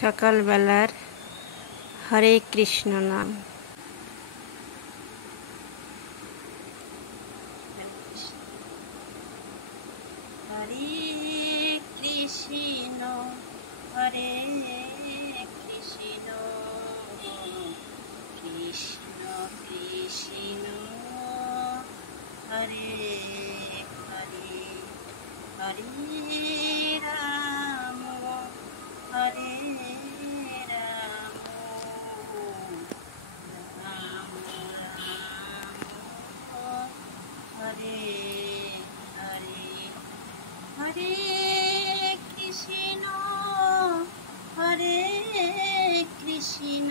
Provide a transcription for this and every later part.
সকালবেলার হরে কৃষ্ণ নাম। হরে কৃষ্ণ হরে কৃষ্ণ কৃষ্ণ কৃষ্ণ হরে হরে হরে রাম হরে রাম রাম রাম হরে হরে হরে কৃষ্ণ হরে কৃষ্ণ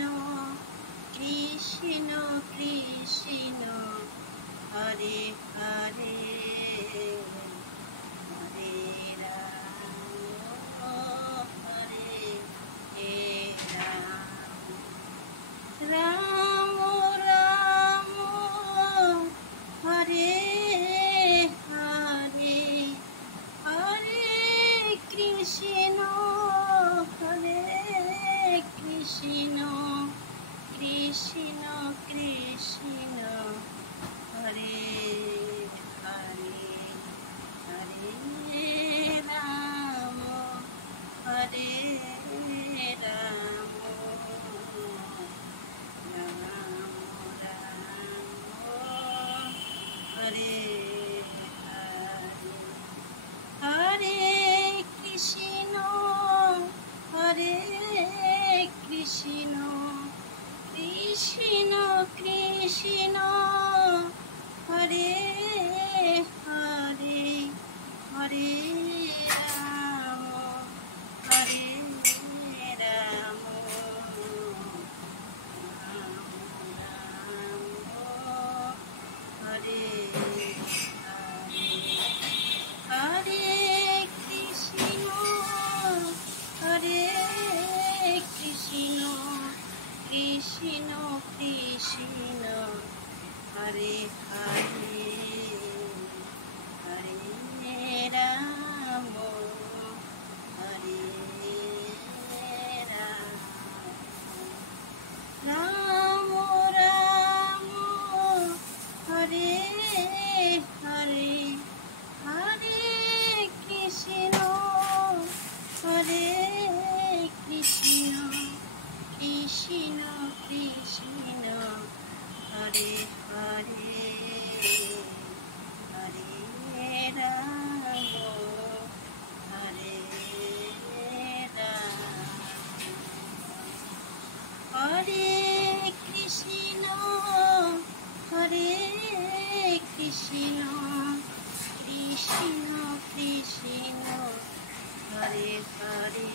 কৃষ্ণ কৃষ্ণ হরে হরে হরে রাম হরে রাম রাম হরে হরে হরে কৃষ্ণ হরে কৃষ্ণ কৃষ্ণ কৃষ্ণ হরে হরে হরে রাম হরে রাম রাম রাম হরে হরে কৃষ্ণ হরে কৃষ্ণ কৃষ্ণ কৃষ্ণ হরে হরে হরে রাম হরে রাম রাম রাম হরে হরে কৃষ্ণ হরে কৃষ্ণ কৃষ্ণ কৃষ্ণ হরে হরে হরে রাম হরে রাম রাম রাম হরে হরে হরে কৃষ্ণ হরে কৃষ্ণ কৃষ্ণ কৃষ্ণ হরে হরে হরে রাম হরে রাম হরে কৃষ্ণ হরে কৃষ্ণ কৃষ্ণ কৃষ্ণ হরে হরে